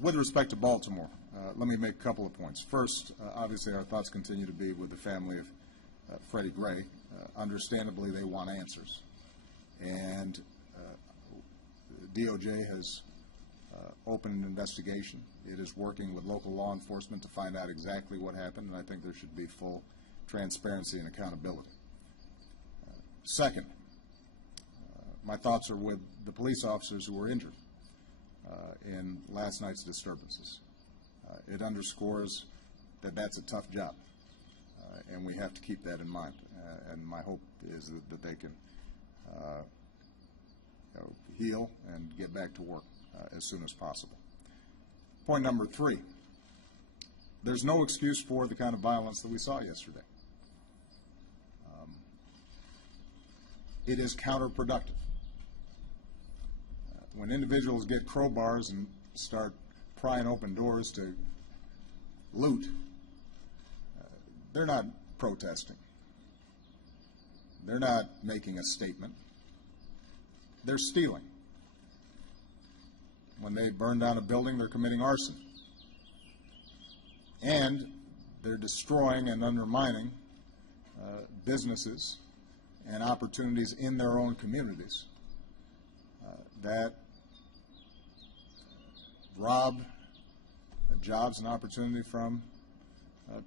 With respect to Baltimore, let me make a couple of points. First, obviously our thoughts continue to be with the family of Freddie Gray. Understandably, they want answers. And DOJ has opened an investigation. It is working with local law enforcement to find out exactly what happened, and I think there should be full transparency and accountability. Second, my thoughts are with the police officers who were injured in last night's disturbances. It underscores that that's a tough job, and we have to keep that in mind. And my hope is that they can heal and get back to work as soon as possible. Point number 3, there's no excuse for the kind of violence that we saw yesterday. It is counterproductive. When individuals get crowbars and start prying open doors to loot, they're not protesting. They're not making a statement. They're stealing. When they burn down a building, they're committing arson. And they're destroying and undermining businesses and opportunities in their own communities that rob jobs and opportunity from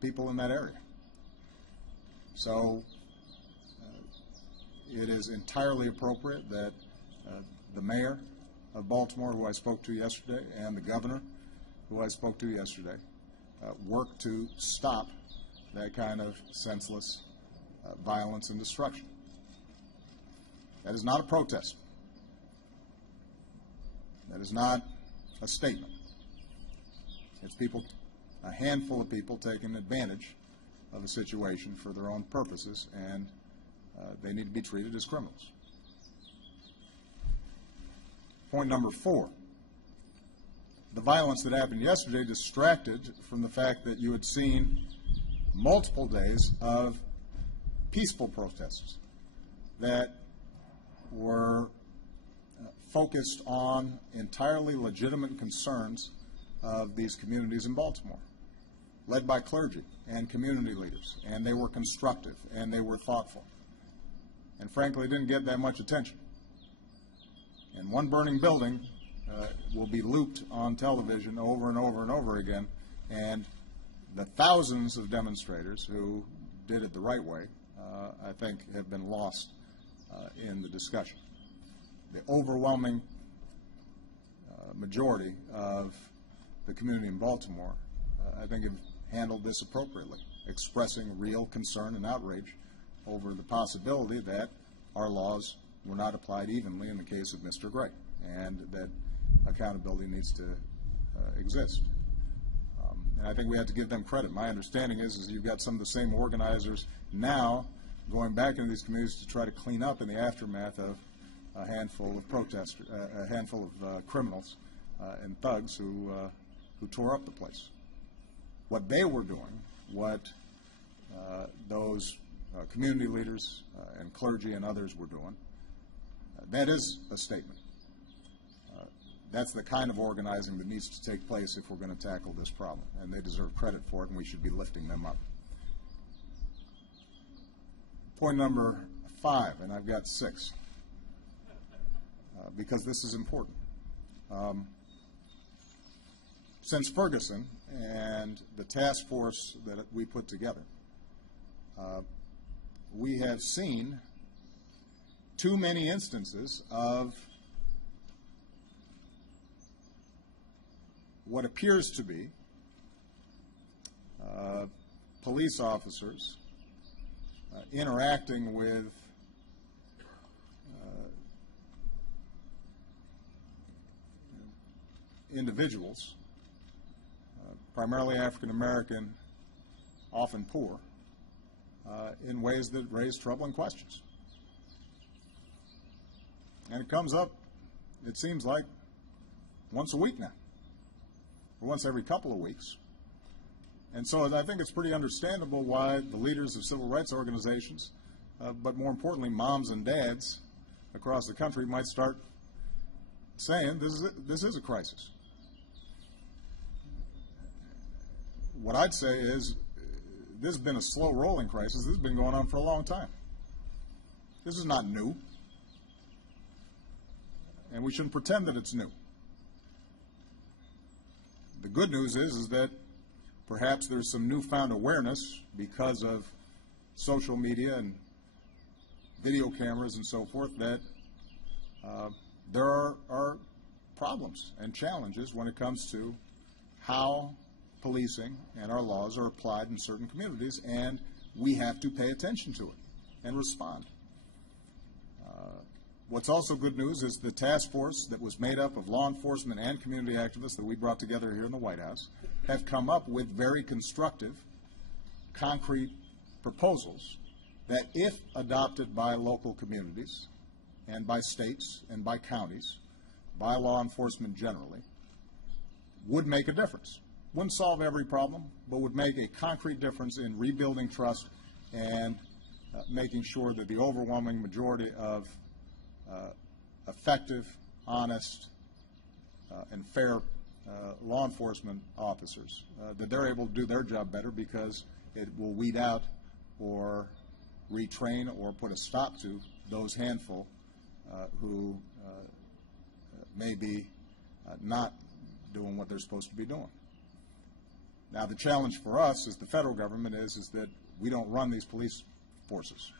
people in that area. So it is entirely appropriate that the mayor of Baltimore, who I spoke to yesterday, and the governor, who I spoke to yesterday, work to stop that kind of senseless violence and destruction. That is not a protest. That is not a statement. It's people, a handful of people taking advantage of a situation for their own purposes, and they need to be treated as criminals. Point number 4, the violence that happened yesterday distracted from the fact that you had seen multiple days of peaceful protests that were focused on entirely legitimate concerns of these communities in Baltimore, led by clergy and community leaders, and they were constructive and they were thoughtful, and frankly didn't get that much attention. And one burning building will be looped on television over and over and over again, and the thousands of demonstrators who did it the right way, I think, have been lost in the discussion. The overwhelming majority of the community in Baltimore, I think, have handled this appropriately, expressing real concern and outrage over the possibility that our laws were not applied evenly in the case of Mr. Gray, and that accountability needs to exist. And I think we have to give them credit. My understanding is you've got some of the same organizers now going back into these communities to try to clean up in the aftermath of a handful of protesters, a handful of criminals and thugs who tore up the place. What they were doing, what those community leaders and clergy and others were doing, that is a statement. That's the kind of organizing that needs to take place if we're going to tackle this problem, and they deserve credit for it, and we should be lifting them up. Point number 5, and I've got 6, because this is important. Since Ferguson and the task force that we put together, we have seen too many instances of what appears to be police officers interacting with individuals, primarily African American, often poor, in ways that raise troubling questions. And it comes up, it seems like, once a week now, or once every couple of weeks. And so I think it's pretty understandable why the leaders of civil rights organizations, but more importantly, moms and dads across the country might start saying this is a crisis. what I'd say is this has been a slow-rolling crisis. This has been going on for a long time. This is not new, and we shouldn't pretend that it's new. The good news is that perhaps there's some newfound awareness because of social media and video cameras and so forth that there are problems and challenges when it comes to how policing and our laws are applied in certain communities, and we have to pay attention to it and respond. What's also good news is the task force that was made up of law enforcement and community activists that we brought together here in the White House have come up with very constructive, concrete proposals that, if adopted by local communities and by states and by counties, by law enforcement generally, would make a difference. Wouldn't solve every problem, but would make a concrete difference in rebuilding trust and making sure that the overwhelming majority of effective, honest, and fair law enforcement officers, that they're able to do their job better because it will weed out or retrain or put a stop to those handful who may be not doing what they're supposed to be doing. Now, the challenge for us as the federal government is that we don't run these police forces.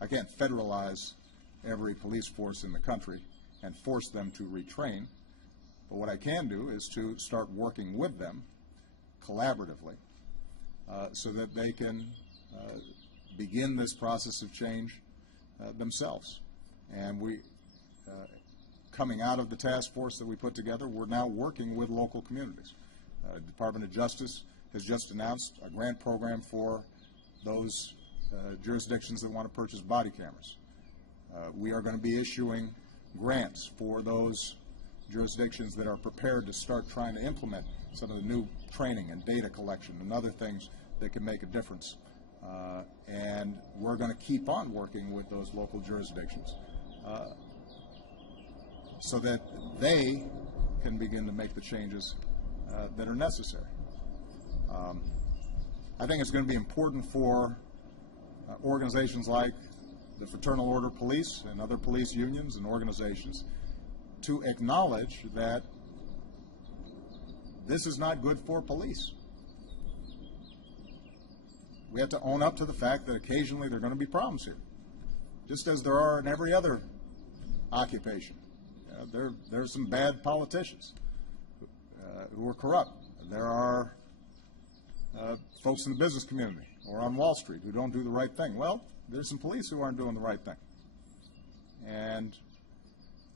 I can't federalize every police force in the country and force them to retrain. But what I can do is to start working with them collaboratively so that they can begin this process of change themselves. And we, coming out of the task force that we put together, we're now working with local communities. The Department of Justice has just announced a grant program for those jurisdictions that want to purchase body cameras. We are going to be issuing grants for those jurisdictions that are prepared to start trying to implement some of the new training and data collection and other things that can make a difference. And we're going to keep on working with those local jurisdictions so that they can begin to make the changes that are necessary. I think it's going to be important for organizations like the Fraternal Order Police and other police unions and organizations to acknowledge that this is not good for police. We have to own up to the fact that occasionally there are going to be problems here, just as there are in every other occupation. There are some bad politicians who are corrupt. There are folks in the business community or on Wall Street who don't do the right thing. Well, there's some police who aren't doing the right thing. And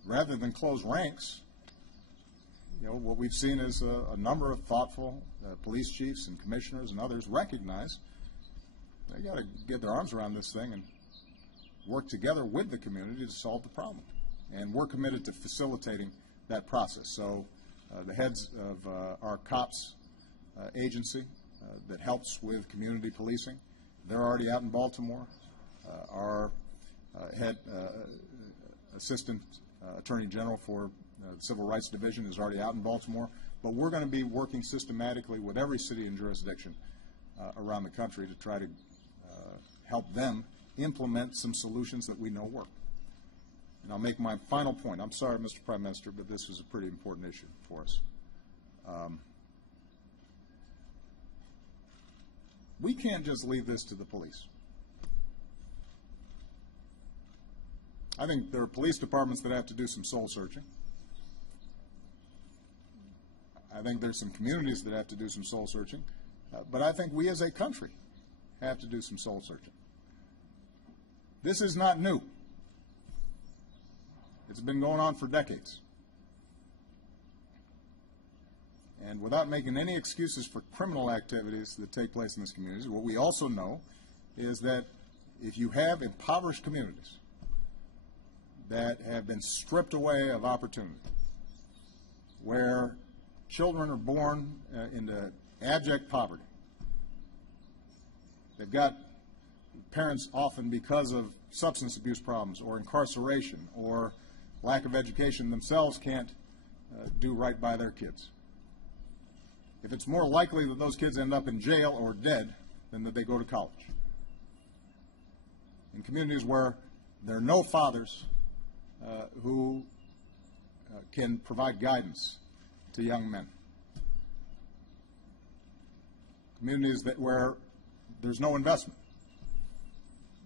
rather than close ranks, what we've seen is a number of thoughtful police chiefs and commissioners and others recognize they got to get their arms around this thing and work together with the community to solve the problem. And we're committed to facilitating that process. So the heads of our COPS agency that helps with community policing, they're already out in Baltimore. Our head assistant attorney general for the Civil Rights Division is already out in Baltimore. But we're going to be working systematically with every city and jurisdiction around the country to try to help them implement some solutions that we know work. And I'll make my final point. I'm sorry, Mr. Prime Minister, but this is a pretty important issue for us. We can't just leave this to the police. I think there are police departments that have to do some soul searching. I think there's some communities that have to do some soul searching. But I think we as a country have to do some soul searching. This is not new. It's been going on for decades. And without making any excuses for criminal activities that take place in this community, what we also know is that if you have impoverished communities that have been stripped away of opportunity, where children are born into abject poverty, they've got parents often because of substance abuse problems or incarceration or lack of education themselves can't do right by their kids. if it's more likely that those kids end up in jail or dead than that they go to college. In communities where there are no fathers who can provide guidance to young men. Communities where there's no investment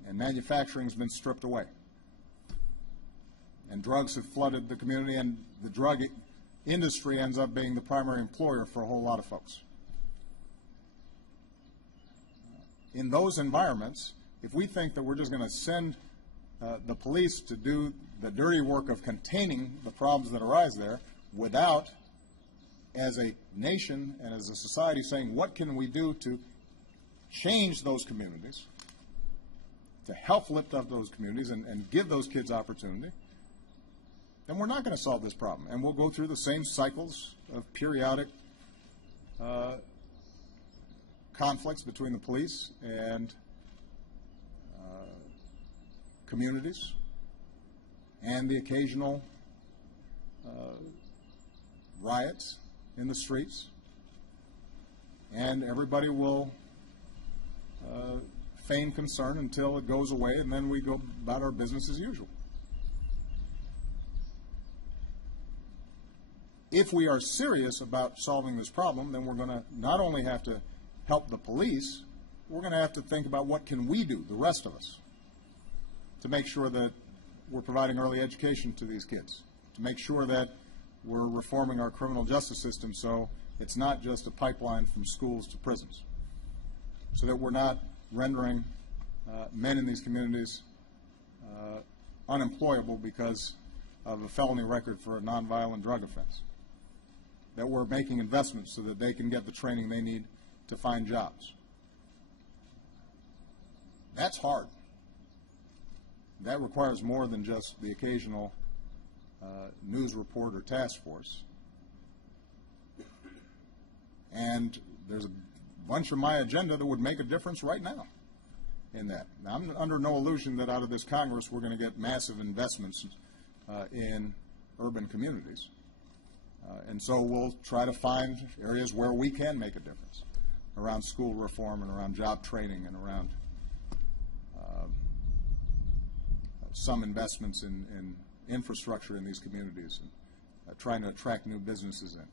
and manufacturing has been stripped away. And drugs have flooded the community, and the drug industry ends up being the primary employer for a whole lot of folks. In those environments, if we think that we're just going to send the police to do the dirty work of containing the problems that arise there without, as a nation and as a society, saying what can we do to change those communities, to help lift up those communities and give those kids opportunity, then we're not going to solve this problem. And we'll go through the same cycles of periodic conflicts between the police and communities, and the occasional riots in the streets, and everybody will feign concern until it goes away, and then we go about our business as usual. If we are serious about solving this problem, then we're going to not only have to help the police, we're going to have to think about what can we do, the rest of us, to make sure that we're providing early education to these kids, to make sure that we're reforming our criminal justice system so it's not just a pipeline from schools to prisons, so that we're not rendering men in these communities unemployable because of a felony record for a nonviolent drug offense, that we're making investments so that they can get the training they need to find jobs. That's hard. That requires more than just the occasional news report or task force. And there's a bunch of my agenda that would make a difference right now in that. Now, I'm under no illusion that out of this Congress we're going to get massive investments in urban communities. And so we'll try to find areas where we can make a difference around school reform and around job training and around some investments in infrastructure in these communities and trying to attract new businesses in.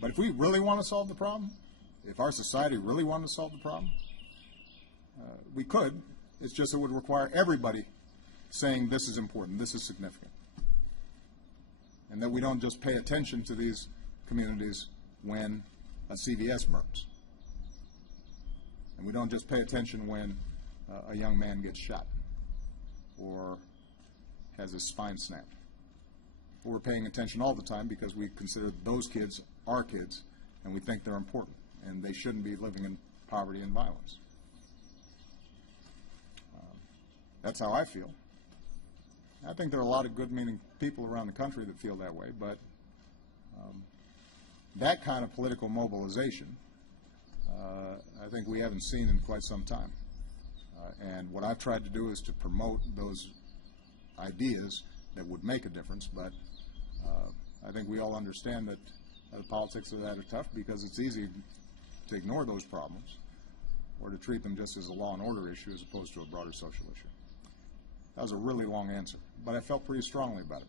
But if we really want to solve the problem, if our society really wanted to solve the problem, we could. It's just it would require everybody saying this is important, this is significant. And that we don't just pay attention to these communities when a CVS burns. And we don't just pay attention when a young man gets shot or has his spine snapped. But we're paying attention all the time because we consider those kids our kids, and we think they're important, and they shouldn't be living in poverty and violence. That's how I feel. I think there are a lot of good-meaning people around the country that feel that way, but that kind of political mobilization, I think we haven't seen in quite some time. And what I've tried to do is to promote those ideas that would make a difference, but I think we all understand that the politics of that are tough because it's easy to ignore those problems or to treat them just as a law and order issue as opposed to a broader social issue. That was a really long answer, but I felt pretty strongly about it.